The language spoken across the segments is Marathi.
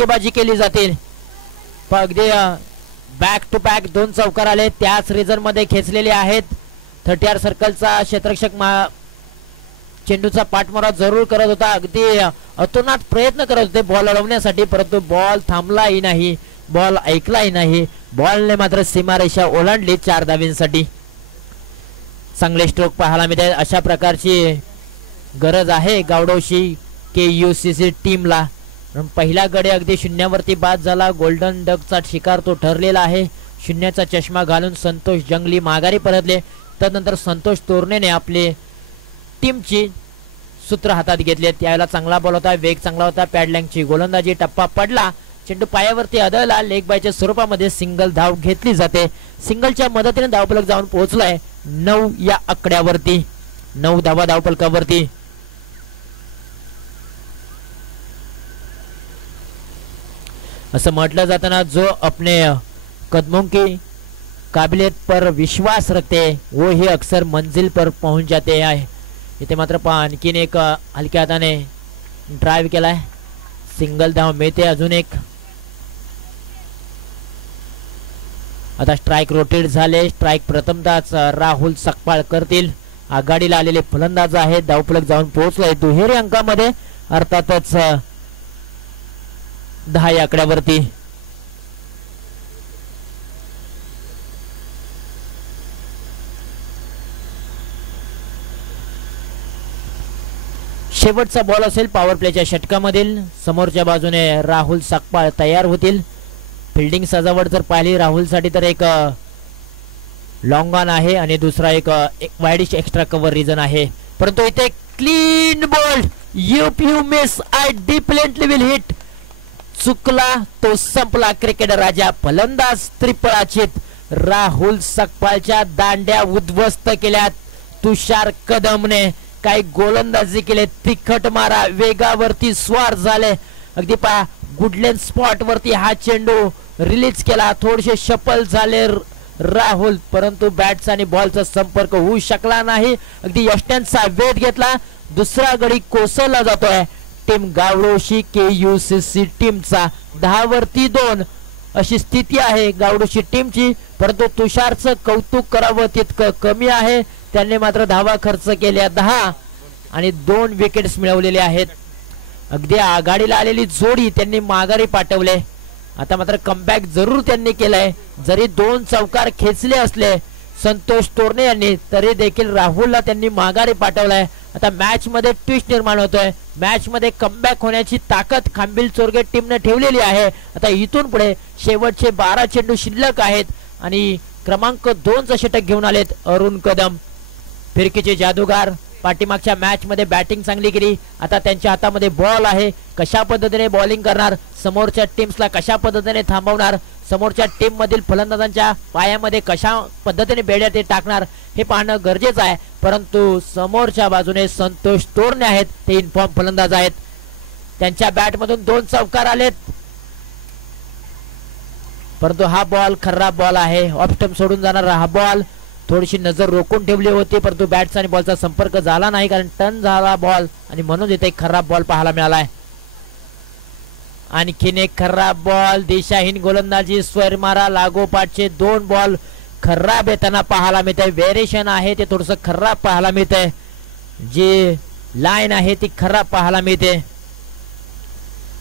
फटकेबाजी केली जाते. अगदी बॅक टू बॅक 2 चौकार आले, त्याच रिझन मध्ये खेचलेले आहेत. 30 सर्कलचा क्षेत्ररक्षक चेंडूचा पाठमारा जरूर करत होता, अगदी अतोनात प्रयत्न करत होते बॉल अडवण्यासाठी, परंतु बॉल थांबलाही नाही, बॉल ऐकलाही नाही. बॉलने मात्र सीमारेषा ओलांडली 4 धावींसाठी. चांगले स्ट्रोक पाहायला मिळते. अशा प्रकारची गरज आहे गावडोशी KUCC टीमला. पहिला गडी अगदी शून्यावरती बाद झाला. गोल्डन डकचा शिकार तो ठरलेला आहे. शून्याचा चष्मा घालून संतोष जंगली माघारी परतले. त्यानंतर संतोष तोरणेने आपले टीमची सूत्र हातात घेतले. त्यावेळेला चांगला बॉल होता, वेग चांगला होता, पॅडलँगची गोलंदाजी, टप्पा पडला, चेंडू पायावरती आदळला. लेग बायच्या स्वरूपामध्ये सिंगल धाव घेतली जाते. सिंगलच्या मदतीने धावफलक जाऊन पोहोचलाय 9 या आकड्यावरती. 9 धावा धावफलकावरती. असं म्हटलं जाताना जो अपने कदमों की काबिलियत पर विश्वास रखते वो ही अक्सर मंजिल पर पहुंच जाते आहे. इथे मात्र आणखीन एक हलक्या हाताने ड्राइव केलाय, सिंगल धाव मिळते. अजून एक. आता स्ट्राइक रोटेट झाले. स्ट्राइक प्रथमताच राहुल सकपाळ करतील. आघाडीला आलेले फलंदाज आहे. धावफलक जाऊन पोहोचलाय दुहेरी अंकामध्ये, अर्थातच 10 या आकड्यावरती. शेवटचा बॉल असेल पॉवर प्लेच्या षटकामधील. समोरच्या बाजूने राहुल सकपाळ तयार होतील. फिल्डिंग सजावट जर पाहिली राहुलसाठी तर एक लॉंग ऑन आहे आणि दुसरा एक वाइडिश एक्स्ट्रा कव्हर रिजन आहे. परंतु इथे clean ball, you miss, I definitely will hit. चुकला तो संपला. क्रिकेट राजा फलंदाज त्रिफळाचीत राहुल सकपाळच्या दांड्या उद्ध्वस्त केल्यात तुषार कदमने. काही गोलंदाजी केले, तिखट मारा, वेगावरती स्वार झाले. अगदी पा गुडलेन स्पॉट वरती हा चेंडू रिलीज केला. थोडेसे शफल झाले राहुल, परंतु बॅट्स आणि बॉलचा संपर्क होऊ शकला नाही. अगदी यष्ट्यांचा वेध घेतला. दुसरा गडी कोसळला जातोय टीम गावडोशी KUCC टीमचा. 10 वरती 2 अशी स्थिती आहे गावडोशी टीमची. परंतु तुषारचं कौतुक करावं तितकं कमी आहे. त्यांनी मात्र धावा खर्च केल्या 10 आणि 2 विकेट्स मिळवलेले आहेत. अगदी आघाडीला आलेली जोडी त्यांनी माघारी पाठवले. आता मात्र कमबॅक जरूर त्यांनी केलाय. जरी 2 चौकार खेचले असले संतोष तोरणे यांनी, तरी देखील राहुलला त्यांनी माघारी पाठवलाय. आता मॅच मध्ये ट्विस्ट निर्माण होतोय. मॅच मध्ये कमबॅक होण्याची ताकद खांबिल चोरगे टीमने ठेवलेली आहे. आता इथून पुढे शेवटचे 12 चेंडू शिल्लक आहेत आणि क्रमांक 2चं षटक घेऊन आलेत अरुण कदम. फिरकीचे जादूगार. पाठीमागच्या मॅच मध्ये बॅटिंग चांगली केली. आता त्यांच्या हातामध्ये बॉल आहे. कशा पद्धतीने बॉलिंग करणार, समोरच्या टीम्सला कशा पद्धतीने थांबवणार, समोरच्या टीम मधील फलंदाजांच्या पायामध्ये कशा पद्धतीने बेड्या ते टाकणार हे पाहणं गरजेचं आहे. परंतु समोरच्या बाजूने संतोष तोरणे आहेत, ते इन्फॉर्म फलंदाज आहेत. त्यांच्या बॅट मधून 2 चौकार आलेत, परंतु हा बॉल खराब बॉल आहे. ऑफ स्टंप सोडून जाणारा हा बॉल. थोडीशी नजर रोखून ठेवली होती, परंतु बॅट्स आणि बॉलचा संपर्क झाला नाही, कारण टर्न झाला बॉल आणि म्हणून इथे खराब बॉल पाहायला मिळालाय. आणखीन एक खराब बॉल. दिशाहीन गोलंदाजी, स्वैरमारा, लागोपाठचे 2 बॉल खराब येताना पाहायला मिळते. व्हेरिएशन आहे ते थोडस खराब पाहायला मिळते. जी लाईन आहे ती खराब पाहायला मिळते.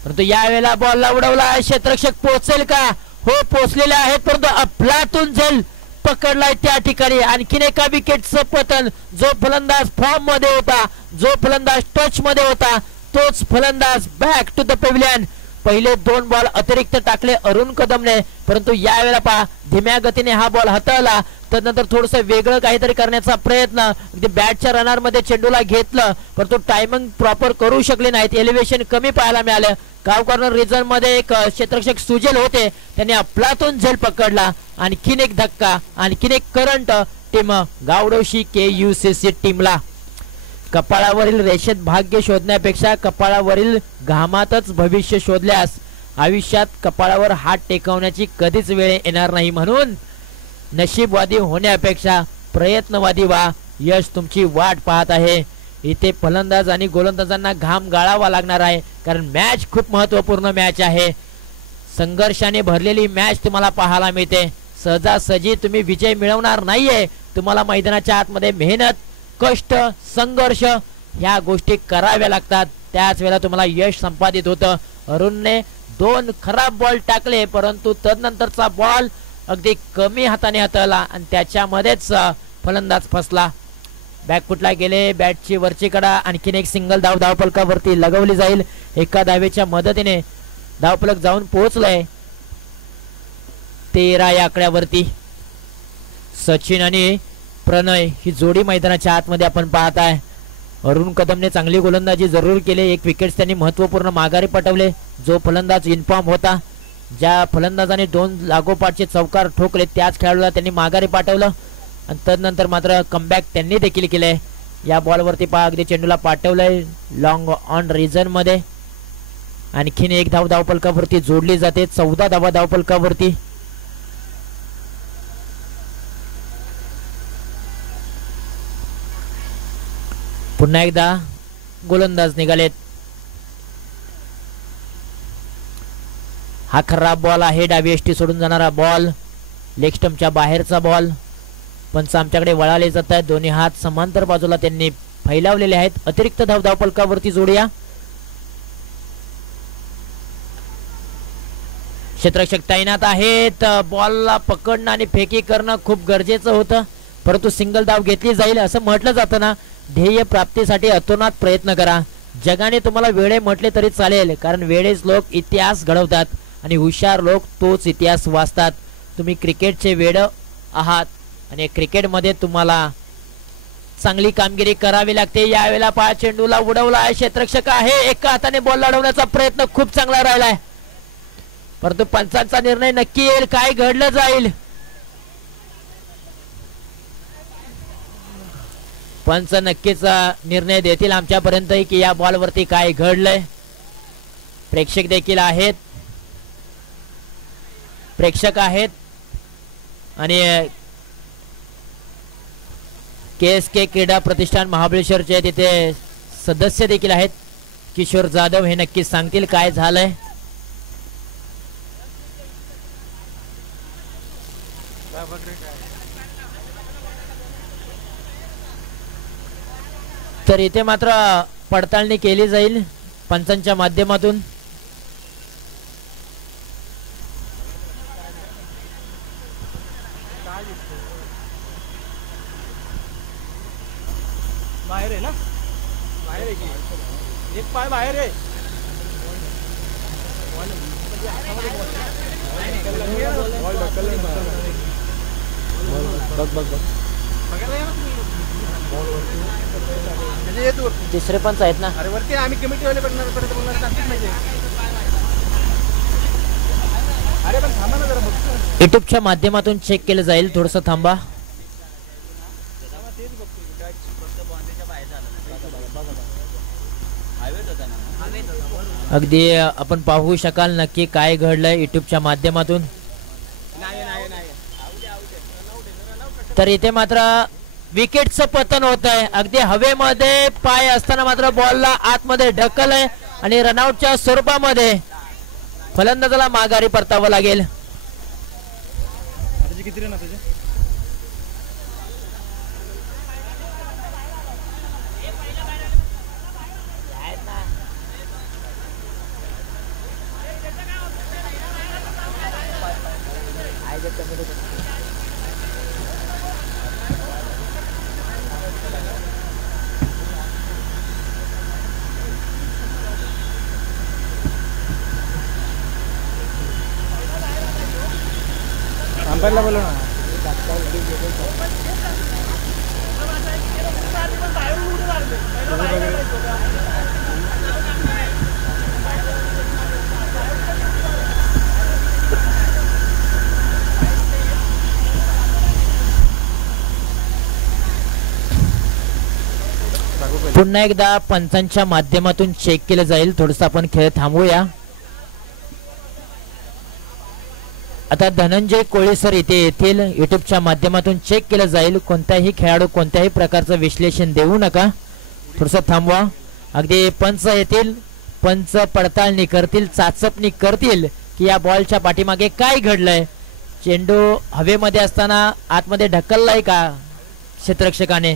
परंतु यावेळेला बॉलला उडवला. क्षेत्ररक्षक पोहोचेल का? हो, पोहोचलेले आहेत, परंतु अफलातून झेल पकडलाय त्या ठिकाणी. आणखीन एका विकेटचं पतन. जो फलंदाज फॉर्म मध्ये होता, जो फलंदाज टच मध्ये होता, तोच फलंदाज बॅक टू द पेव्हिलियन. पहिले 2 बॉल अतिरिक्त टाकले अरुण कदमने, परंतु यावेळेला पहा धीम्या गतीने हा बॉल हाताळला. त्यानंतर थोडस वेगळं काहीतरी करण्याचा प्रयत्न. बॅटच्या रनर मध्ये चेंडूला घेतलं, परंतु टायमिंग प्रॉपर करू शकले नाहीत. एलिव्हेशन कमी पाहायला मिळालं. गाव कॉर्नर रिजन मध्ये एक क्षेत्ररक्षक सुजल होते, त्यांनी अफलातून झेल पकडला. आणखीन एक धक्का, आणखीन एक करंट टीम गावडोशी KUCC टीमला. कपाळावरील रेषेत भाग्य शोधण्यापेक्षा कपाळावरील घामातच भविष्य शोधल्यास आयुष्यात कपाळावर हात टेकवण्याची कधीच वेळ येणार नाही. म्हणून नशीबवादी होण्यापेक्षा प्रयत्नवादी व्हा. यश तुमची वाट पाहत आहे. इथे फलंदाज आणि गोलंदाजांना घाम गाळावा लागणार आहे, कारण मॅच खूप महत्त्वपूर्ण मॅच आहे. संघर्षाने भरलेली मॅच तुम्हाला पाहायला मिळते. सहजासहजी तुम्ही विजय मिळवणार नाहीये. तुम्हाला मैदानाच्या आतमध्ये मेहनत, कष्ट, संघर्ष ह्या गोष्टी कराव्या लागतात. त्याच वेळेला तुम्हाला यश संपादित होतं. अरुणने 2 खराब बॉल टाकले, परंतु तदनंतरचा बॉल अगदी कमी हाताने हाताळला आणि त्याच्यामध्येच फलंदाज फसला. बॅकफुटला गेले. बॅटची वरची कडा आणखीन एक सिंगल धाव धावफलकावरती लगवली जाईल. एका धावेच्या मदतीने धावफलक जाऊन पोहोचलंय 13 या आकड्यावरती. सचिन आणि प्रणय ही जोडी मैदानाच्या आतमध्ये आपण पाहत आहे. अरुण कदमने चांगली गोलंदाजी जरूर केली. 1 विकेट त्यांनी महत्वपूर्ण माघारी पटवले. जो फलंदाज इन्फॉर्म होता, ज्या फलंदाजाने 2 लागोपाठचे चौकार ठोकले, त्याच खेळाडूला त्यांनी माघारी पाठवलं आणि तदनंतर मात्र कमबॅक त्यांनी देखील केले. या बॉलवरती पहा अगदी चेंडूला पाठवलंय लॉंग ऑन रिझन मध्ये. आणखीन 1 धाव धावफलकावरती जोडली जाते. 14 धावा धावफलकावरती. पुन्हा एकदा गोलंदाज निघालेत. हा खराब बॉल आहे. डावी एष्टी सोडून जाणारा बॉल. लेग स्टंपच्या बाहेरचा बॉल. पंच आमच्याकडे वळाले जात आहेत. दोन्ही हात समांतर बाजूला त्यांनी फैलावलेले आहेत. अतिरिक्त धाव धावफलकावरती जोडूया. क्षेत्ररक्षक तैनात आहेत. बॉलला पकडणं आणि फेकी करणं खूप गरजेचं होतं, परंतु सिंगल धाव घेतली जाईल असं म्हटलं जातं ना. ध्येय प्राप्तीसाठी अतोनात प्रयत्न करा. जगाने तुम्हाला वेडे म्हटले तरी चालेल, कारण वेडेच लोक इतिहास घडवतात आणि हुशार लोक तोच इतिहास वाचतात. तुम्ही क्रिकेटचे वेड आहात आणि क्रिकेटमध्ये तुम्हाला चांगली कामगिरी करावी लागते. यावेळेला पहा चेंडूला उडवला आहे. क्षेत्ररक्षक आहे. एका हाताने बॉल लढवण्याचा प्रयत्न खूप चांगला राहिलाय, परंतु पंचांचा निर्णय नक्की येईल. काय घडलं जाईल? पंच नक्कीच निर्णय देतील आमच्यापर्यंत की या बॉलवरती काय घडलंय. प्रेक्षक देखील आहेत. प्रेक्षक आहेत आणि KSK क्रीडा प्रतिष्ठान महाबळेश्वरचे तिथे सदस्य देखील आहेत. किशोर जाधव हे नक्कीच सांगतील काय झालंय. तर इथे मात्र पडताळणी केली जाईल पंचांच्या माध्यमातून. बाहेर आहे ना, बाहेर आहे की एक पाय बाहेर आहे. बघ बघ बघ तिसरे पंच आहेत ना. अरे वरती आम्ही कमिटी वाले अरे पण थांबा ना जरा. युट्यूबच्या माध्यमातून चेक केलं जाईल. थोडस थांबा. अगदी आपण पाहू शकाल नक्की काय घडलंय युट्यूबच्या माध्यमातून. तर इथे मात्र विकेटचं पतन होत आहे. अगदी हवेमध्ये पाय असताना मात्र बॉलला आतमध्ये ढकलय आणि रनआउटच्या स्वरूपामध्ये फलंदाजाला माघारी परतावं लागेल. किती रन तुझे? अंपायरला बोलव ना. पुन्हा एकदा पंचांच्या माध्यमातून चेक केलं जाईल. थोडस आपण खेळ थांबवूया. आता धनंजय कोळे सर इथे येतील. युट्यूबच्या माध्यमातून चेक केलं जाईल. कोणत्याही खेळाडू कोणत्याही प्रकारचं विश्लेषण देऊ नका. थोडस थांबवा. अगदी पंच येतील. पंच पडताळणी करतील, चाचपणी करतील की या बॉलच्या पाठीमागे काय घडलंय. चेंडू हवेमध्ये असताना आतमध्ये ढकललाय का क्षेत्ररक्षकाने,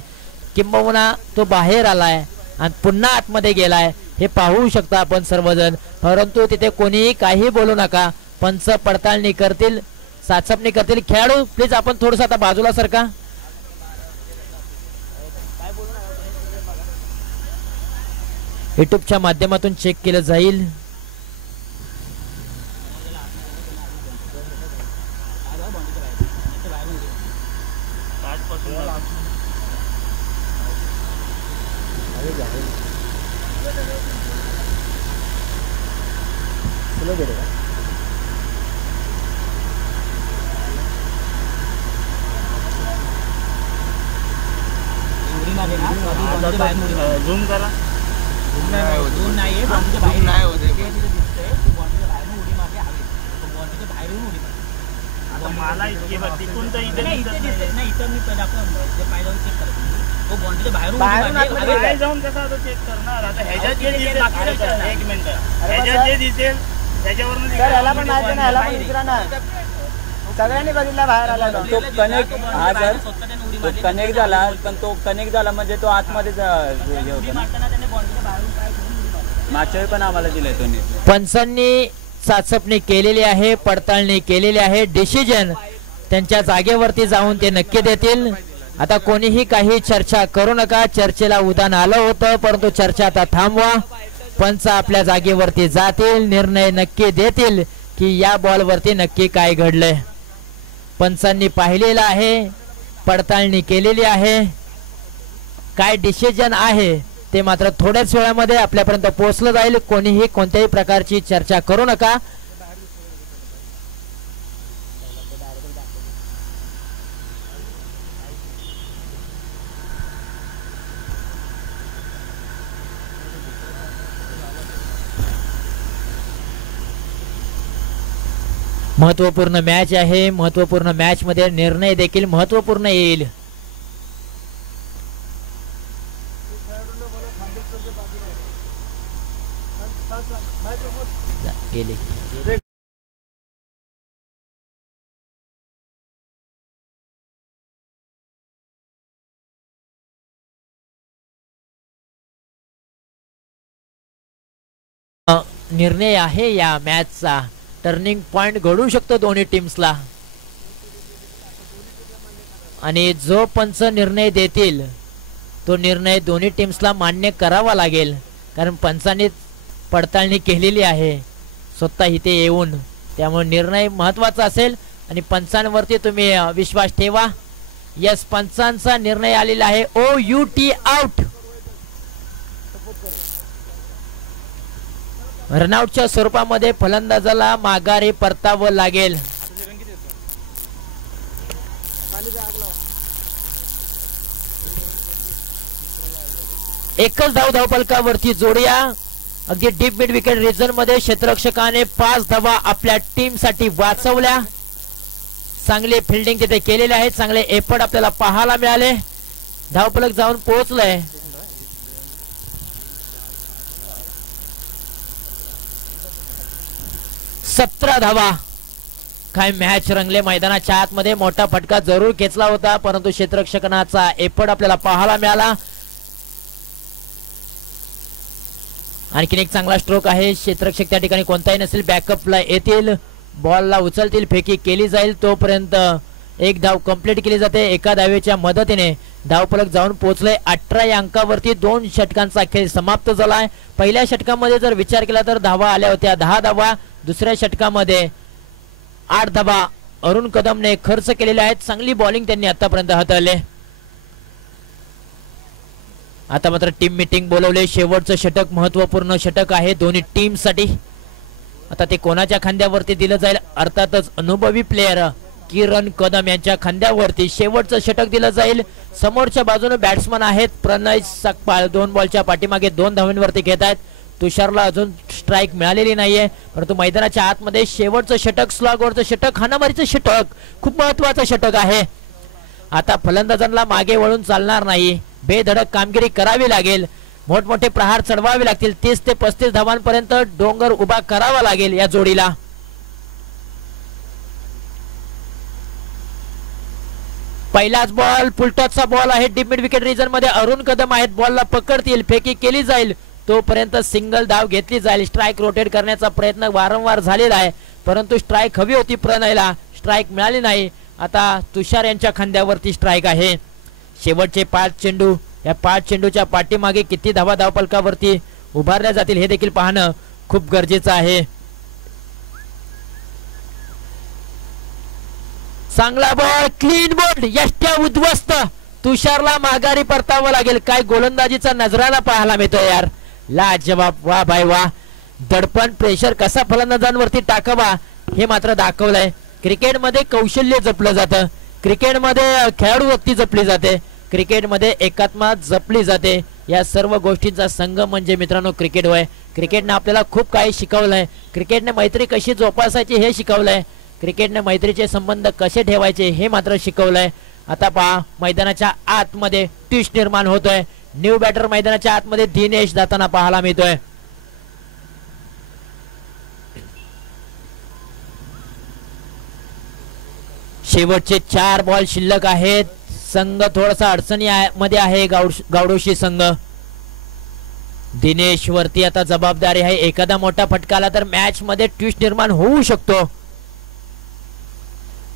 किंबहुना तो बाहेर आलाय आणि पुन्हा आतमध्ये गेलाय, हे पाहू शकता आपण सर्वजण. परंतु तिथे कोणीही काही बोलू नका. पंच पडताळणी करतील, चाचपणी करतील. खेळाडू प्लीज आपण थोडस आता बाजूला सरका. युट्यूबच्या माध्यमातून चेक केलं जाईल. झूम करा. मला इतकी तिकून तर इथे नाही, इथे नाही, इथं मी पहिला जे पाहिजे चेक करतो तो बॉन्डच्या बाहेरून जाऊन कसा तो चेक करणार. आता ह्याच्यात जे दिसेल, एक मिनिट, ह्याच्यात जे दिसेल त्याच्यावरून ह्याला पण माहिती नाही, ह्याला पण विचारा ना. सगळ्यांनी बघितला बाहेर आला तो कनेक्ट. हा सर तो कनेक्ट झाला, पण तो कनेक्ट झाला म्हणजे तो आतमध्ये मागच्या वेळी पण आम्हाला दिलाय तो. पंचांनी चाचपणी केलेली आहे, पडताळणी केलेली आहे. डिसिजन त्यांच्या जागेवरती जाऊन ते नक्की देतील. आता कोणीही काही चर्चा करू नका. चर्चेला उदाहरण आलं होतं, परंतु चर्चा आता थांबवा. पंच आपल्या जागेवरती जातील, निर्णय नक्की देतील की या बॉलवरती नक्की काय घडलंय. पंचांनी पाहिलेलं आहे, पडताळणी केलेली आहे. काय डिसिजन आहे ते मात्र थोड्याच वेळामध्ये आपल्यापर्यंत पोहोचलं जाईल. कोणीही कोणत्याही प्रकारची चर्चा करू नका. महत्वपूर्ण मॅच आहे. महत्वपूर्ण मॅच मध्ये निर्णय देखील महत्वपूर्ण येईल. निर्णय आहे या मॅचचा. टर्निंग पॉइंट घडू शकतो दोन्ही टीम्सला. आणि जो पंच निर्णय देतील तो निर्णय दोन्ही टीम्सला मान्य करावा लागेल. कारण पंचांनी पडताळणी केलेली आहे स्वतः इथे येऊन. त्यामुळे निर्णय महत्वाचा असेल आणि पंचांवरती तुम्ही विश्वास ठेवा. यस, पंचांचा निर्णय आलेला आहे. OUT out. रनआउटच्या स्वरूपामध्ये फलंदाजाला माघारी परतावं लागेल. एकच धावफलकावरती जोडया. अगदी डीप मिड विकेट रिजन मध्ये क्षेत्ररक्षकाने 5 धावा आपल्या टीम साठी वाचवल्या. चांगले फिल्डिंग तिथे केलेले आहे. चांगले एफर्ट आपल्याला पाहायला मिळाले. धावफलक जाऊन पोहोचलंय. सतरा धावा. काय मॅच रंगले. मैदानाच्या आतमध्ये मोठा फटका जरूर खेचला होता, परंतु क्षेत्ररक्षकाचा एफर्ट आपल्याला पाहायला मिळाला. आणखीन एक चांगला स्ट्रोक आहे. क्षेत्ररक्षक त्या ठिकाणी कोणताही नसेल, बॅकअपला येतील, बॉलला उचलतील, फेकी केली जाईल. तोपर्यंत एक धाव कंप्लीट केली जाते. एका धावेच्या मदतीने धावफलक जाऊन पोहोचले. 18 या अंकावरती 2 षटकांचा खेळ समाप्त झालाय. पहिल्या षटकामध्ये जर विचार केला तर धावा आल्या होत्या 10 धावा. दुसऱ्या षटकामध्ये 8 धावा अरुण कदमने खर्च केलेल्या आहेत. चांगली बॉलिंग त्यांनी आतापर्यंत हाताळले. आता मात्र टीम मीटिंग बोलवले. शेवटचं षटक महत्वपूर्ण षटक आहे दोन्ही टीम साठी. आता ते कोणाच्या खांद्यावरती दिलं जाईल? अर्थातच अनुभवी प्लेयर किरण कदम यांच्या खांद्यावरती शेवटचं षटक दिलं जाईल. समोरच्या बाजूने बॅट्समन आहेत प्रणय सकपाळ. 2 बॉलच्या पाठीमागे 2 धावांवरती घेत आहेत. तुषारला अजून स्ट्राइक मिळालेली नाहीये, परंतु मैदानाच्या आतमध्ये शेवटचं षटक, स्लॉगवरचं षटक, हाणामारीचं षटक, खूप महत्वाचं षटक आहे. आता फलंदाजांना मागे वळून चालणार नाही. बेधडक कामगिरी करावी लागेल. मोठमोठे प्रहार चढवावे लागतील. 30 ते 35 धावांपर्यंत डोंगर उभा करावा लागेल या जोडीला. पहिलाच बॉल फुलटॉसचा बॉल आहे डीप मिड विकेट रिजन मध्ये अरुण कदम आहेत बॉलला पकडतील फेकी केली जाईल तोपर्यंत सिंगल धाव घेतली जाईल स्ट्राईक रोटेट करण्याचा प्रयत्न वारंवार झालेला आहे परंतु स्ट्राईक हवी होती प्रणयला स्ट्राईक मिळाली नाही आता तुषार यांच्या खांद्यावरती स्ट्राईक आहे शेवटचे 5 चेंडू या 5 चेंडूच्या पाठीमागे किती धावा धावफलकावरती उभारल्या जातील हे देखील पाहणं खूप गरजेचं आहे चांगला बॉल क्लीन बोल्ड यष्ट्या उद्ध्वस्त तुषारला माघारी परतावं लागेल काय गोलंदाजीचा नजराना पाहायला मिळतोय यार लाजवाब वा भाई वा दडपण प्रेशर कसा फलंदाजांवरती टाकावा हे मात्र दाखवलंय क्रिकेटमध्ये कौशल्य जपलं जातं क्रिकेटमध्ये खेळाडू व्यक्ती जपली जाते क्रिकेटमध्ये एकात्मता जपली जाते या सर्व गोष्टींचा संगम म्हणजे मित्रांनो क्रिकेट होय क्रिकेटने आपल्याला खूप काही शिकवलंय क्रिकेटने मैत्री कशी जोपासायची हे शिकवलंय क्रिकेटने मैत्रीचे संबंध कसे ठेवायचे हे मात्र शिकवलंय आता पहा मैदानाच्या आतमध्ये ट्विस्ट निर्माण होतोय न्यू बॅटर मैदानाच्या आतमध्ये दिनेश जाताना पाहायला मिळतोय शेवटचे 4 बॉल शिल्लक आहेत संघ थोडासा अडचणी मध्ये आहे गावडोशी संघ दिनेश वरती आता जबाबदारी आहे एखादा मोठा फटका आला तर मॅच मध्ये ट्विस्ट निर्माण होऊ शकतो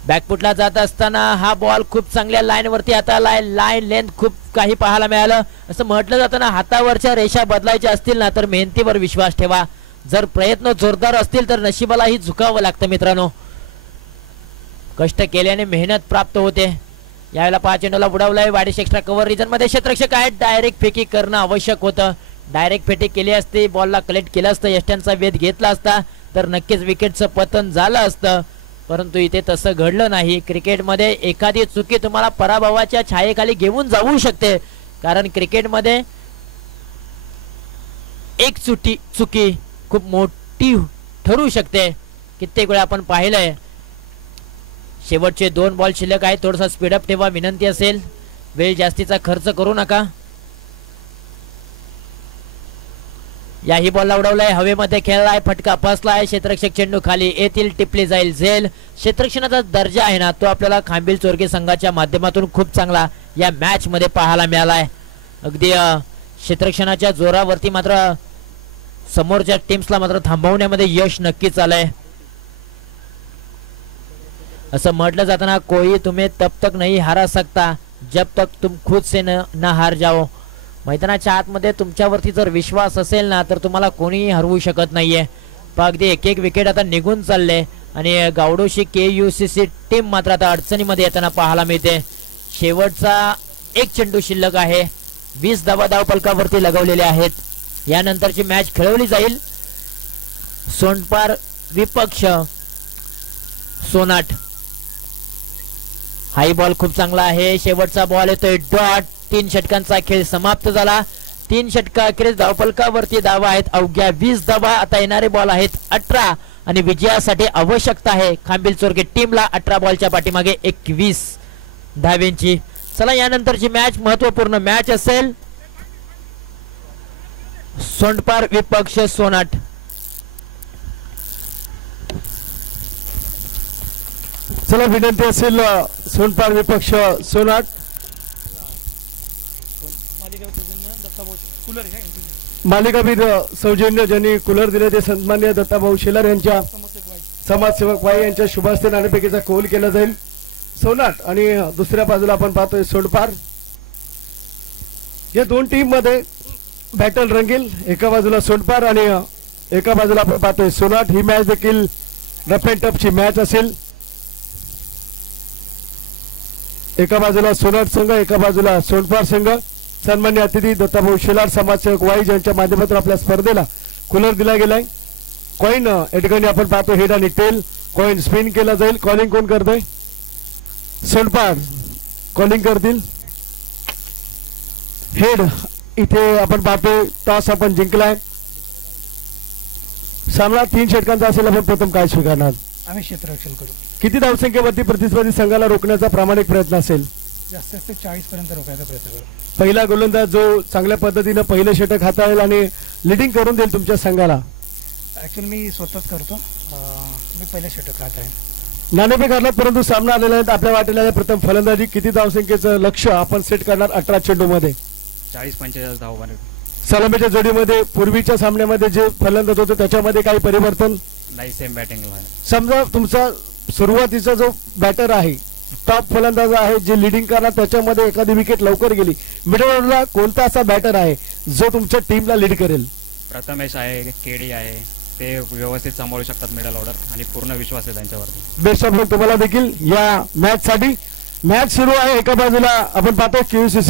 बॅकफुटला जात असताना हा बॉल खूप चांगल्या लाईन वरती आता लाईन लेंथ खूप काही पाहायला मिळालं असं म्हटलं जातं ना हातावरच्या रेषा बदलायच्या असतील ना तर मेहनतीवर विश्वास ठेवा जर प्रयत्न जोरदार असतील तर नशिबालाही झुकावं लागतं मित्रांनो कष्ट केल्याने मेहनत प्राप्त होते यावेळेला 5 चेंडूला बुडवलाय वाडिश एक्स्ट्रा कव्हर रिजन मध्ये क्षेत्ररक्षक आहेत डायरेक्ट फेकी करणं आवश्यक होतं डायरेक्ट फेकी केली असती बॉलला कलेक्ट केलं असतं यष्ट्यांचा वेध घेतला असता तर नक्कीच विकेटचं पतन झालं असतं परंतु इथे तसं घडलं नाही क्रिकेटमध्ये एखादी चुकी तुम्हाला पराभवाच्या छायेखाली घेऊन जाऊ शकते कारण क्रिकेटमध्ये एक चुकी खूप मोठी ठरू शकते कित्येक वेळा आपण पाहिलंय शेवटचे 2 बॉल शिल्लक आहेत थोडासा स्पीडअप ठेवा विनंती असेल वेळ जास्तीचा खर्च करू नका याही बॉलला उडवलाय हवेमध्ये खेळलाय फटका फसलाय क्षेत्ररक्षक चेंडू खाली येतील टिपली जाईल झेल क्षेत्ररक्षणाचा दर्जा आहे ना तो आपल्याला खांबील चोरगे संघाच्या माध्यमातून खूप चांगला या मॅच मध्ये पाहायला मिळालाय अगदी क्षेत्ररक्षणाच्या जोरावरती मात्र समोरच्या टीम्सला मात्र थांबवण्यामध्ये यश नक्कीच आलंय असं म्हटलं जाताना कोई तुम्हें तब तक नहीं हरा सकता जब तक तुम खुद से न हार जाओ मैदानाच्या आतमध्ये तुमच्यावरती जर विश्वास असेल ना तर तुम्हाला कोणीही हरवू शकत नाहीये पण अगदी एक विकेट आता निघून चालले आणि गावडोशी KUCC टीम मात्र आता अडचणीमध्ये येताना पाहायला मिळते शेवटचा 1 चेंडू शिल्लक आहे 20 धावा धावफलकावरती लगवलेले आहेत यानंतरची मॅच खेळवली जाईल सोनपार विपक्ष सोनाट हाई बॉल खूप चांगला आहे शेवटचा बॉल येतोय डॉट 3 षटकांचा खेळ समाप्त झाला 3 षटका अखेरीस धावफलकावरती धावा आहेत अवघ्या 20 धावा आता येणारे बॉल आहेत 18 आणि विजयासाठी आवश्यकता आहे खांबील चोरगे टीमला 18 बॉलच्या पाठीमागे 21 धाव्यांची चला यानंतरची मॅच महत्वपूर्ण मॅच असेल सोंडपार विपक्ष सोनाट चला विनंती असेल सोनपार विपक्ष सोनाट मालिकावीर सौजन्य ज्यांनी कूलर दिले ते सन्मान्य दत्ताभाऊ शेलार यांच्या समाजसेवक वाई यांच्या शुभास्ते नाणेफेकीचा कौल केला जाईल सोनाट आणि दुसऱ्या बाजूला आपण पाहतोय सोनपार या 2 टीम मध्ये बॅटल रंगील एका बाजूला सोनपार आणि एका बाजूला आपण पाहतोय सोनाट ही मॅच देखील रफ अँड टफची मॅच असेल एका बाजूला सोनाट संघ एका बाजूला सोनपार संघ सन्मान्य अतिथी दत्ताभाऊ शेलार समाजसेवक वाईज यांच्या माध्यमातून आपल्या स्पर्धेला कूलर दिला गेलाय कॉइन या ठिकाणी आपण पाहतो हेड आणि टेल कॉइन स्पिन केला जाईल कॉलिंग कोण करतोय सोनपार कॉलिंग करतील हेड इथे आपण पाहतोय टॉस आपण जिंकलाय सामना 3 षटकांचा असेल आपण प्रथम काय स्वीकारणार आम्ही क्षेत्ररक्षण करू किती धावसंख्येवरती प्रतिस्पर्धी संघाला रोखण्याचा प्रामाणिक प्रयत्न असेल जास्तीत जास्त 40 पर्यंत रोखायचा प्रयत्न करू पहिला गोलंदाज जो चांगल्या पद्धतीने पहिलं षटक हाताळेल आणि लिडिंग करून देईल तुमच्या संघाला ॲक्च्युअली मी स्वतःच करतो मी पहिलं षटक राहत आहे नाणेफेक हरला परंतु सामना आलेला आहे. आपल्या वाटेला आहे प्रथम फलंदाजी. किती धावसंख्येचं लक्ष आपण सेट करणार 18 चेंडूमध्ये? 40-45 धाव. सलामीच्या जोडीमध्ये पूर्वीच्या सामन्यामध्ये जे फलंदाज होतं त्याच्यामध्ये काही परिवर्तन नाही, सेम बॅटिंग. समजा तुमचा सुरुवातीचा जो बॅटर आहे, टॉप फलंदाज आहे जे लिडिंग करणार, त्याच्यामध्ये एखादी विकेट लवकर गेली, मिडल ऑर्डरला कोणता असा बॅटर आहे जो तुमच्या टीमला लीड करेल? प्रथमेश आहे, केडी आहे, ते व्यवस्थित सांभाळू शकतात मिडल ऑर्डर आणि पूर्ण विश्वास आहे त्यांच्यावरती. बेस्ट ऑफ लक तुम्हाला देखील या मॅच साठी. मॅच सुरू आहे. एका बाजूला आपण पाहतोय KUCC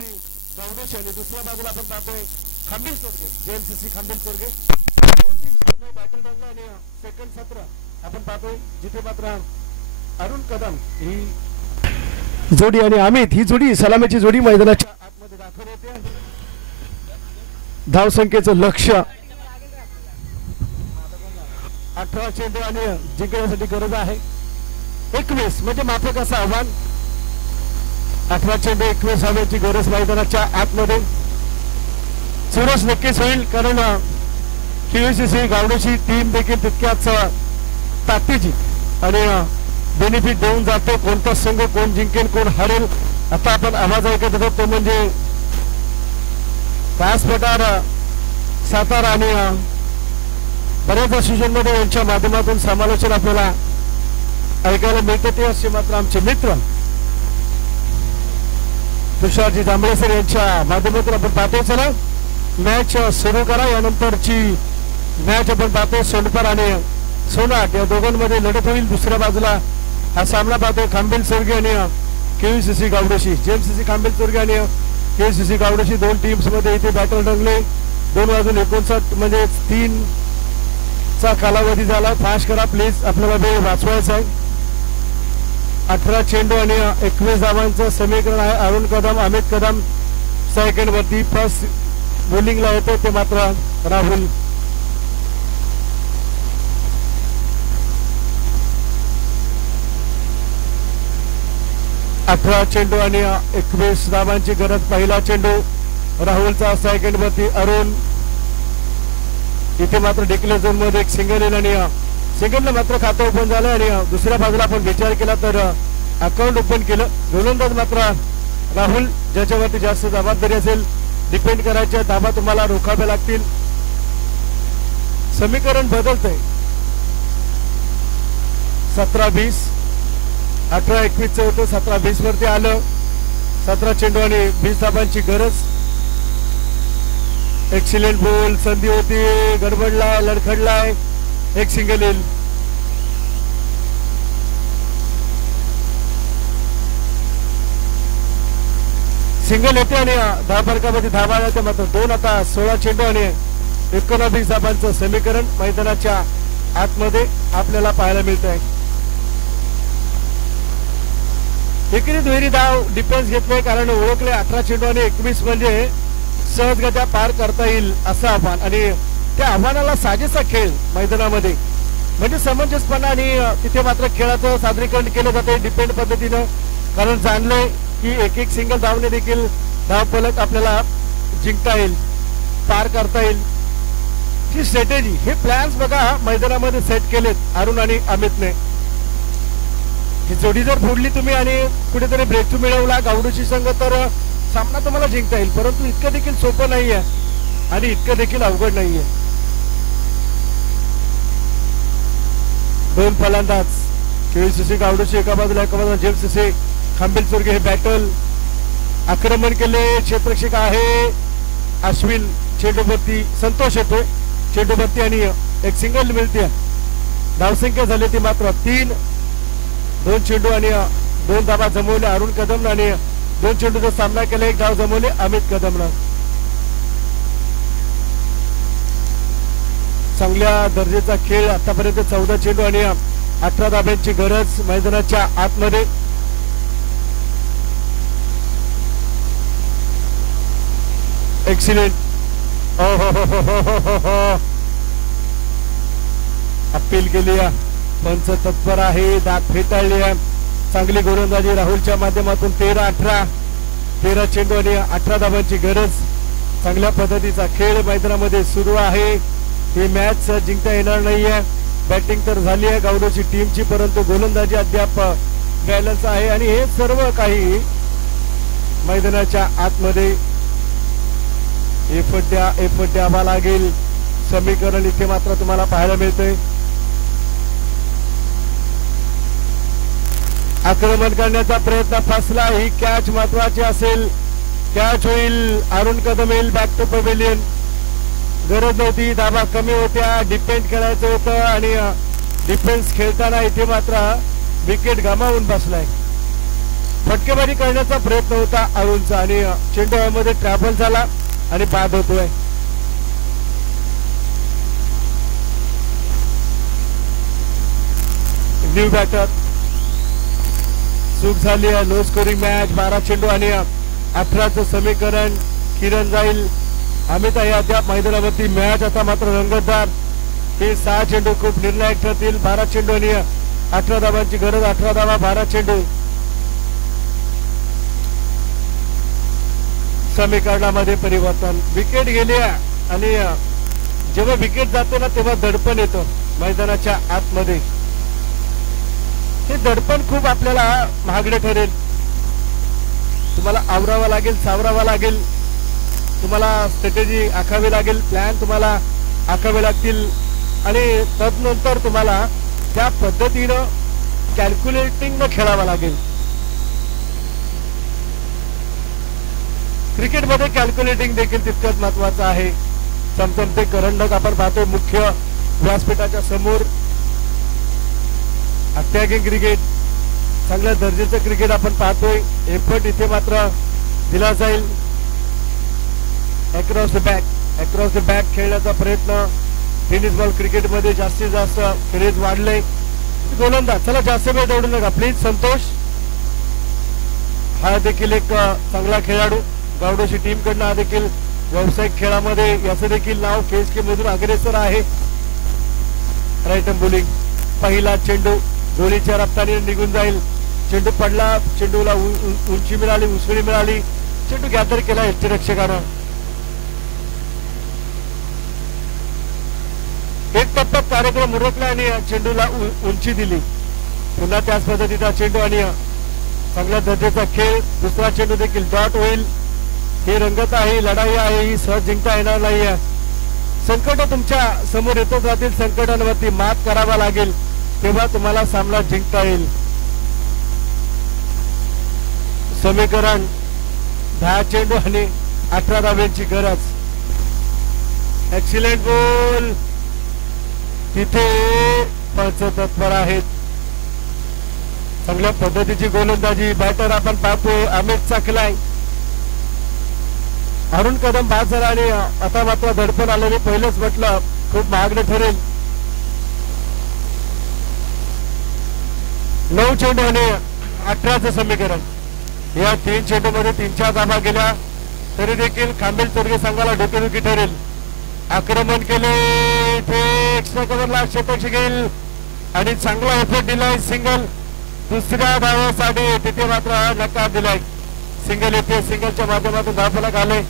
गावडेश आणि दुसऱ्या बाजूला आपण पाहतोय खांबील सोरगे, JMCC खांबील सोरगे. दोन टीम्समध्ये बॅटल रंगला आणि सेकंड सत्र आपण पाहतोय जिथे मात्र अरुण कदम ही जोडी आणि अमित ही जोडी सलामीची जोडी मैदानाच्या आतमध्ये दाखल होते. धावसंख्येचं लक्ष 18 चेंडू आणि जिंकण्यासाठी गरज आहे 21 म्हणजे माफक असं आव्हान. 18 चेंडू 21 धावांची गरज मैदानाच्या आतमध्ये. चुरस नक्कीच होईल कारण KUCC गावडेची टीम देखील तितक्याच ताकदीची आणि बेनिफिट देऊन जातो. कोणता संघ कोण जिंकेल कोण हरेल. आता आपण आवाज ऐकत होतो तो म्हणजे कास पठार सातारा आणि बऱ्याच असोसिएशन मध्ये यांच्या माध्यमातून समालोचन आपल्याला ऐकायला मिळते. ते असे मात्र आमचे मित्र तुषारजी जांभळे सर यांच्या माध्यमातून आपण पाहतो. चला मॅच सुरू करा. यानंतरची मॅच आपण पाहतो सोनपर आणि सोनाट या दोघांमध्ये लढत होईल. दुसऱ्या बाजूला हा सामना पाहतोय खांबील सोरगे आणि KUCC गावडेशी. JMCC खांबील सोरगे आणि KUCC गावडेशी दोन टीम्स मध्ये इथे बॅटल रंगले. दोन वाजून 59 म्हणजे 3 चा कालावधी झाला. फास्ट करा प्लीज, आपल्याला वेळ वाचवायचा आहे. 18 चेंडू आणि 21 धावांचं समीकरण आहे. अरुण कदम, अमित कदम सेकंड वरती. फर्स्ट बॉलिंगला येतो ते मात्र राहुल. अठरा चेंडू आणि 21 धावांची गरज. पहिला चेंडू राहुलचा, सेकंड वरती अरुण. इथे मात्र डिक्लेअर झोन मध्ये एक सिंगल येईल आणि सिंगलला मात्र खातं ओपन झालं आणि दुसऱ्या बाजूला आपण विचार केला तर अकाउंट ओपन केलं. गोलंदाज मात्र राहुल ज्याच्यावरती जास्त जबाबदारी असेल. डिपेंड करायच्या धाबा तुम्हाला रोखाव्या लागतील. समीकरण बदलतंय. 17-20 18-21 होतं, 17-20 वरती आलं. 17 चेंडू आणि 20 धाबांची गरज. एक्सिलेंट बॉल, संधी होती, गडबडलाय, लडखडलाय, एक सिंगल येईल. सिंगल येते आणि दहा फरकामध्ये धाबा येते मात्र 2. आता 16 चेंडू आणि 19 धाबांचं समीकरण मैदानाच्या आतमध्ये आपल्याला पाहायला मिळत आहे. एकेरी दुहेरी धाव डिफेन्स घेतले कारण ओळखले 18 चेंडू आणि 21 म्हणजे सहजगत्या पार करता येईल असं आव्हान आणि त्या आव्हानाला साजेसा खेळ मैदानामध्ये म्हणजे समंजसपणा आणि तिथे मात्र खेळाचं सादरीकरण केलं जाते डिपेंड पद्धतीनं. कारण जाणलंय की एक सिंगल धावने देखील धावफलक आपल्याला जिंकता येईल, पार करता येईल. ही स्ट्रॅटेजी, हे प्लॅन्स बघा मैदानामध्ये सेट केलेत अरुण आणि अमितने. ही जोडी जर फोडली तुम्ही आणि कुठेतरी ब्रेक थ्रू मिळवला गावडूची संघ तर सामना तुम्हाला जिंकता येईल. परंतु इतकं देखील सोपं नाहीये आणि इतकं देखील अवघड नाहीये. 2 फलंदाज KUCC गावडूची एका बाजूला, एका बाजूला JMCC खांबील सोरगे. हे बॅटल आक्रमण केले. क्षेत्ररक्षक आहे अश्विन. चेंडूवरती संतोष येतोय. चेंडूवरती आणि एक सिंगल मिळते. धावसंख्या झाली ती मात्र 3. 2 चेंडू आणि 2 धाबा जमवल्या अरुण कदमनं आणि 2 चेंडूचा सामना केला. 1 धाव जमवले अमित कदमनं. चांगल्या दर्जाचा खेळ आतापर्यंत. 14 चेंडू आणि 18 धाब्यांची गरज मैदानाच्या आतमध्ये. एक्सिलेंट. अपील केली, पंच तत्पर आहे, दात फेटाळली. चांगली गोलंदाजी राहुलच्या माध्यमातून. 13 चेंडू आणि 18 धाबांची गरज. चांगल्या पद्धतीचा खेळ मैदानामध्ये सुरू आहे. ही मॅच जिंकता येणार नाहीये. बॅटिंग तर झाली आहे गावडोची टीमची, परंतु गोलंदाजी अद्याप बॅलन्स आहे आणि हे सर्व काही मैदानाच्या आतमध्ये एफट द्यावा लागेल समीकरण इथे मात्र तुम्हाला पाहायला मिळतंय. आक्रमण करण्याचा प्रयत्न फसला. ही कॅच महत्वाची असेल. कॅच होईल. अरुण कदम येईल बॅक टू पवेलियन. गरज नव्हती. धाबा कमी होत्या. डिफेंड खेळायचं होतं आणि डिफेन्स खेळताना इथे मात्र विकेट गमावून बसलाय. फटकेबाजी करण्याचा प्रयत्न होता अरुणचा आणि चेंडू मध्ये ट्रॅव्हल झाला आणि बाद होतोय. New batter. चूक झाली आहे. Low scoring match. 12 चेंडू आणि 18चं समीकरण. किरण जाईल. अमित आहे अद्याप मैदानावरती. मॅच आता मात्र रंगतदार. हे 6 चेंडू खूप निर्णायक ठरतील. 12 चेंडू आणि 18 धावांची गरज. 18 धावा 12 चेंडू. समीकरणामध्ये परिवर्तन. विकेट गेली आणि जेव्हा विकेट जाते ना तेव्हा दडपण येतं मैदानाच्या आतमध्ये. हे दडपण खूप आपल्याला महागडे ठरेल. तुम्हाला आवरावा लागेल, सावरावा लागेल. तुम्हाला स्ट्रॅटेजी आखावी लागेल. प्लॅन तुम्हाला आखावे लागतील आणि तदनंतर तुम्हाला त्या पद्धतीनं कॅल्क्युलेटिंग खेळावं लागेल. क्रिकेटमध्ये कॅल्क्युलेटिंग देखील तितकंच महत्वाचं आहे. चमचमते करंडक आपण पाहतोय मुख्य व्यासपीठाच्या समोर. अटॅकिंग क्रिकेट, चांगल्या दर्जाचं क्रिकेट आपण पाहतोय. एफर्ट इथे मात्र दिला जाईल. अक्रॉस द बॅक खेळण्याचा प्रयत्न. टेनिस बॉल क्रिकेटमध्ये जास्तीत जास्त क्रेज वाढलंय. गोलंदाज चला जास्त वेळ दौडू नका प्लीज. संतोष हा देखील एक चांगला खेळाडू. गावडोशी टीम कडनं हा देखील व्यावसायिक खेळामध्ये याचं देखील नाव केएसके मधून अग्रेसर आहे. Right hand bowling. पहिला चेंडू जोडीच्या रफ्तारीने निघून जाईल. चेंडू पडला. चेंडूला उंची मिळाली, उसळी मिळाली. चेंडू गॅदर केला यष्टीरक्षकानं. एक टप्प्यात कार्यक्रम उरकला आणि चेंडूला उंची दिली. पुन्हा त्याच पद्धतीचा चेंडू आणि चांगल्या दर्जाचा खेळ. दुसरा चेंडू देखील डॉट होईल. ही रंगत आहे, लढाई आहे, ही सहज जिंकता येणार नाहीये. संकट तुमच्या समोर येतच राहतील. संकटांवरती मात करावा लागेल तेव्हा तुम्हाला सामना जिंकता येईल. समीकरण 10 चेंडू आणि 18 धाव्यांची गरज. एक्सिलेंट गोल. तिथे पंचतत्पर आहेत. चांगल्या पद्धतीची गोलंदाजी. बॅटर आपण पाहतो अमित चाकलाय. अरुण कदम बाद झाला आणि आता मात्र दडपण आलेले. पहिलंच म्हटलं खूप महागडे ठरेल. 9 चेंडू आणि 18चं समीकरण. या 3 चेंडू मध्ये 3-4 धावा गेल्या तरी देखील खांबेल चोरगे संघाला डोकेदुखी ठरेल. आक्रमण केले. एक्स्ट्रा कव्हरला शतक घेईल आणि चांगला एफर्ट दिलाय. सिंगल. दुसऱ्या धावासाठी तिथे मात्र नकार दिलाय. सिंगल येते. सिंगलच्या माध्यमातून धावफलक आले.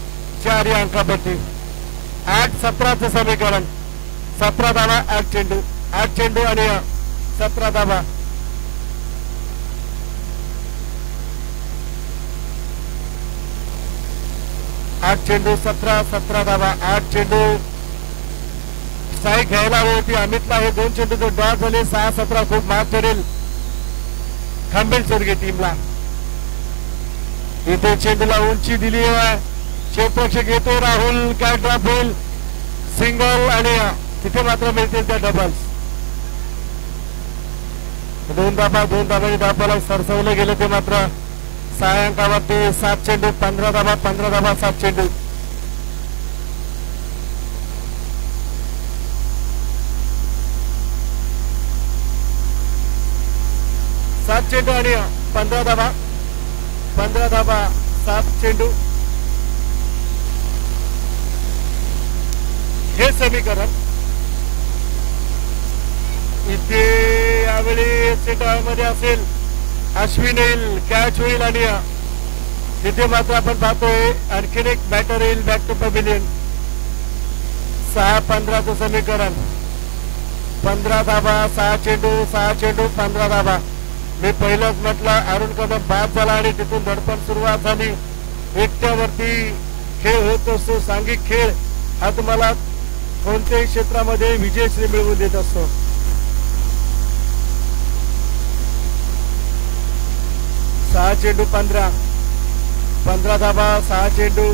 4 या अंकापट्टी. 8-17चं समीकरण. 17 धावा 8 चेंडू. 8 चेंडू आणि 17 धावा. आठ चेंडू 17 धावा. 8 चेंडू. साई घ्यायला हवी होती अमितला. हे 2 चेंडू जर डॉट झाले 6-17 खूप महाग ठरेल खांबेल चोरगे टीमला. इथे चेंडूला उंची दिली आहे. क्षेत्ररक्षक येतो. राहुल काय ड्रॉप होईल. सिंगल आणि तिथे मात्र मिळतील त्या डबल्स. 2 धाबांनी धावफलक सरसवले गेले. ते मात्र 6 अंकावरती. 7 चेंडू 15 धाबा. 15 धाबा 7 चेंडू. सात चेंडू आणि 15 धाबा. 15 धाबा 7 चेंडू. हे समीकरण. इथे यावेळी चेंडूमध्ये असेल अश्विन येईल. कॅच होईल आणि तिथे मात्र आपण पाहतोय आणखीन एक बॅटर येईल बॅक टू पवेलियन. 6-15चं समीकरण. 15 धाबा, 6 चेंडू 15 धाबा. मी पहिलंच म्हटलं अरुण कदम बाद झाला आणि तिथून धडपण सुरुवात झाली. एकट्यावरती खेळ होत असतो. सांघिक खेळ हा तुम्हाला कोणत्याही क्षेत्रामध्ये विजयश्री मिळवून देत असतो. सहा चेंडू 15 धाबा, 6 चेंडू.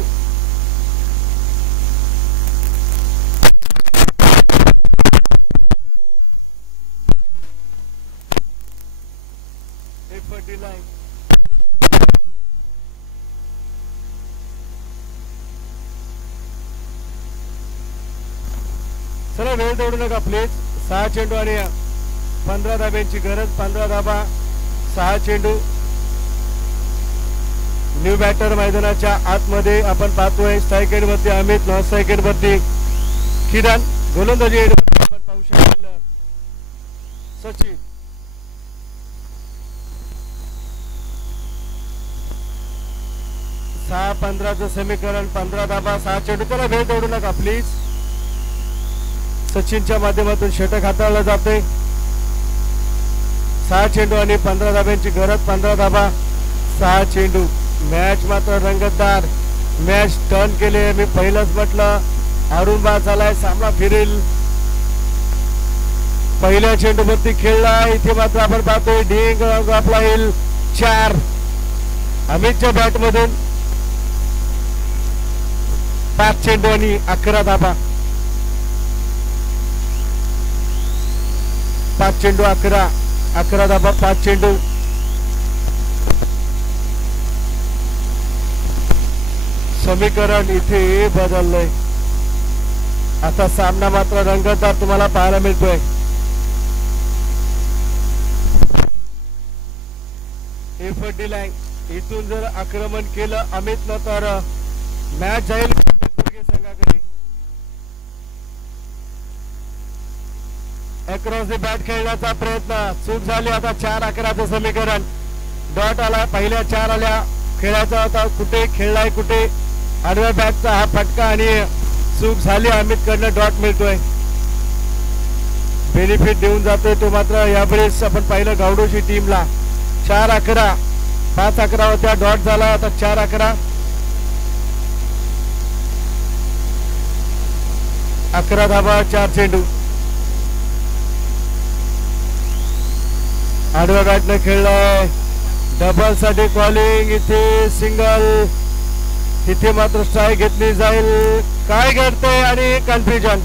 चला वेळ दौडू नका प्लीज. 6 चेंडू आणि 15 धाब्यांची गरज. 15 धाबा 6 चेंडू. न्यू बॅटर मैदानाच्या आतमध्ये आपण पाहतोय. स्ट्राईक एंड वरती अमित, नॉन स्ट्राईक एंड वरती किरण, गोलंदाजी एंड वरती आपण पाहू शकाल सचिन. 6-15 समीकरण. 15 धाबा 6 चेंडू. त्याला वेळ दौडू नका प्लीज. सचिनच्या माध्यमातून षटक हाताळलं जाते. 6 चेंडू आणि 15 धाब्यांची गरज. 15 धाबा 6 चेंडू. मॅच मात्र रंगतदार. मॅच टर्न केले. मी पहिलंच म्हटलं अरुण बाद झालाय, सामना फिरेल. पहिल्या चेंडूवरती खेळला. इथे मात्र आपण पाहतोय डिंग आपला येईल 4. अमितच्या बॅट मधून 5 चेंडू आणि 11 धाबा. 5 चेंडू 11 धाबा 5 चेंडू. समीकरण इथे बदललंय. आता सामना मात्र रंगतदार तुम्हाला पाहायला मिळतोय. एफर्ट दिलाय. इथून जर आक्रमण केलं अमितनं तर मॅच जाईल संघाकडे. अक्रॉस द बॅट खेळण्याचा प्रयत्न चूक झाली. आता 4-11चं समीकरण. डॉट आला. पहिल्या 4 आल्या. खेळायचा होता कुठे, खेळलाय कुठे. आडव्या बॅटचा हा फटका आणि चूक झाली. अमित कडनं डॉट मिळतोय. बेनिफिट देऊन जातोय तो मात्र यावेळेस आपण पाहिलं गावडोशी टीमला. 4-11. 5-11 होत्या. डॉट झाला. आता 4-11. 11 धाबा 4 चेंडू. आडव्या बॅटने खेळलाय. डबल साठी कॉलिंग. इथे सिंगल. तिथे मात्र स्ट्राईक घेतली जाईल. काय घडतंय आणि कन्फ्युजन.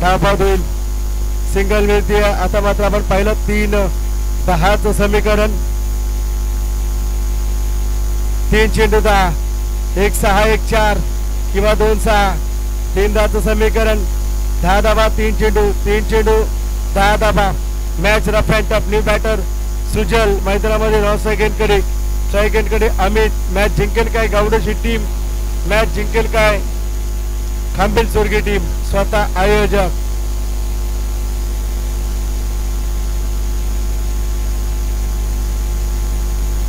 धाबा होईल. सिंगल मिळते. आता मात्र आपण पाहिलं 3-10चं समीकरण. 3 चेंडू 10. 1-6 1-4 किंवा 2-6. 3-10चं समीकरण. 10 धाबा 3 चेंडू 10 धाबा. Match rough and tough. New batter Sujal मैदानामध्ये नॉन स्ट्राईक कडे अमित. मॅच जिंकेल काय गावडोशी टीम, मॅच जिंकेल काय खांबेल सोरगी टीम. स्वतः आयोजक.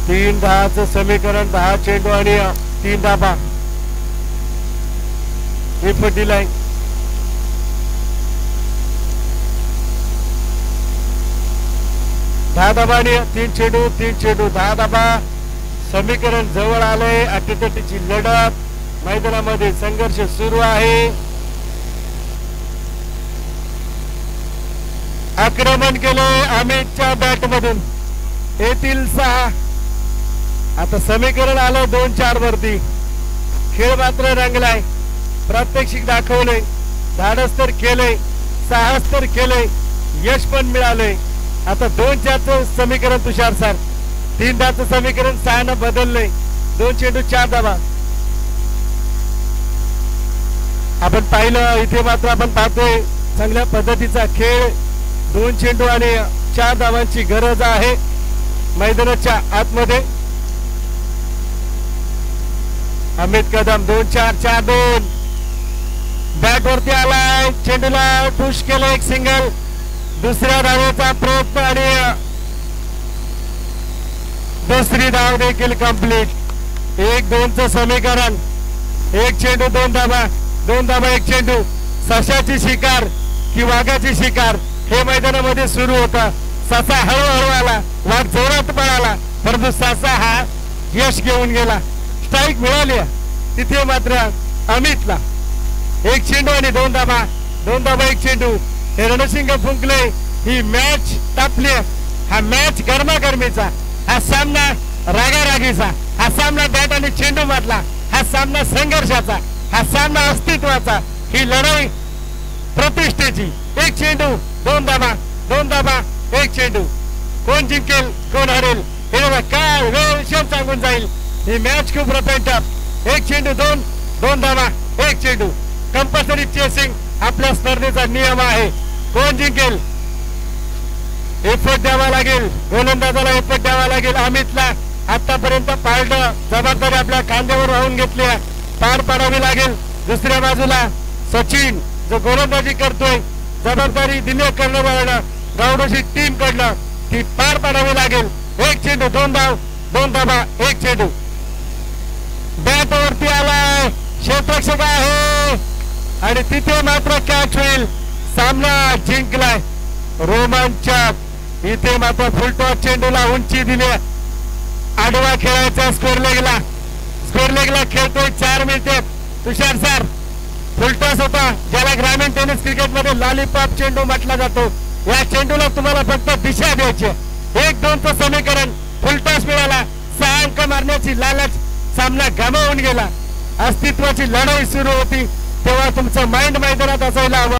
तीन 10चं समीकरण. 10 चेंडू आणि 3 धाबा. इफटी लाईन. दहा धाबा आणि 3 चेंडू 10 धाबा. समीकरण जवळ आलंय. अटीतटीची लढत. मैदानामध्ये संघर्ष सुरू आहे. आक्रमण केलंय अमितच्या बॅट मधून. येतील 6. आता समीकरण आलं 2-4 वरती. खेळ मात्र रंगलाय. प्रात्यक्षिक दाखवलंय. धाडस तर केलंय. साहस तर केलंय. यश पण मिळालंय. आता 2-4चं समीकरण तुषार सर. 3-10चं समीकरण 6नं बदललंय. 2 चेंडू 4 धाबा. आपण पाहिलं इथे मात्र आपण पाहतोय चांगल्या पद्धतीचा खेळ. 2 चेंडू आणि 4 धावांची गरज आहे मैदानाच्या आतमध्ये. अमित कदम 2-4-4-2 बॅट वरती आलाय. चेंडूला पुश केलं. एक सिंगल. दुसऱ्या धावेचा प्रयत्न आणि दुसरी धाव देखील कंप्लीट. 1-2चं समीकरण. 1 चेंडू 2 धाबा 1 चेंडू. सशाची शिकार की वाघाची शिकार हे मैदानामध्ये सुरू होता. सासा हळूहळू आला, वाघ जोरात पळाला, परंतु सासा हा यश घेऊन गेला. स्ट्राईक मिळाली. तिथे मात्र अमितला 1 चेंडू आणि 2 धाबा, 2 धाबा 1 चेंडू. हे रणसिंग फुंकले. ही मॅच तापली. हा मॅच गरमागरमीचा, हा सामना रागारागीचा, हा सामना बॅट आणि चेंडू मधला, हा सामना संघर्षाचा, हा सामना अस्तित्वाचा, ही लढाई प्रतिष्ठेची. 1 चेंडू 2 धाबा, 2 धाबा 1 चेंडू. कोण जिंकेल कोण हरेल हे काय वेळ शेवट सांगून जाईल. ही मॅच खूप रपेटप. 1 चेंडू 2 धाबा 1 चेंडू. कंपल्सरी चेसिंग आपल्या स्पर्धेचा नियम आहे. कोण जिंकेल एफर्ट द्यावा लागेल, गोलंदाजाला एफर्ट द्यावा लागेल. अमितला आतापर्यंत पाळलं जबाबदारी आपल्या खांद्यावर वाहून घेतली, पार पाडावी लागेल. दुसऱ्या बाजूला सचिन जो गोलंदाजी करतोय, जबाबदारी दिली करणाऱ्या गावडोशी टीम कडनं ती पार पाडावी लागेल. 1 चेंडू 2 धाव, 2 धाबा 1 चेंडू. बॅट वरती आलाय, क्षेत्ररक्षक आहे आणि तिथे मात्र कॅच होईल. सामना जिंकलाय. रोमांचक. इथे मात्र फुलटॉस चेंडूला उंची दिली. आडवा खेळायचा स्कोर लेगला खेळतोय. 4 मिनिटे. तुषार सर, फुलटॉस होता ज्याला ग्रामीण टेनिस क्रिकेटमध्ये लॉलीपॉप चेंडू म्हटला जातो. या चेंडूला तुम्हाला फक्त दिशा द्यायची. 1-2चं समीकरण. फुलटॉस मिळाला. 6 अंक मारण्याची लालच. सामना गमावून गेला. अस्तित्वाची लढाई सुरू होती तेव्हा तुमचं माइंड मैदानात असायला हवं.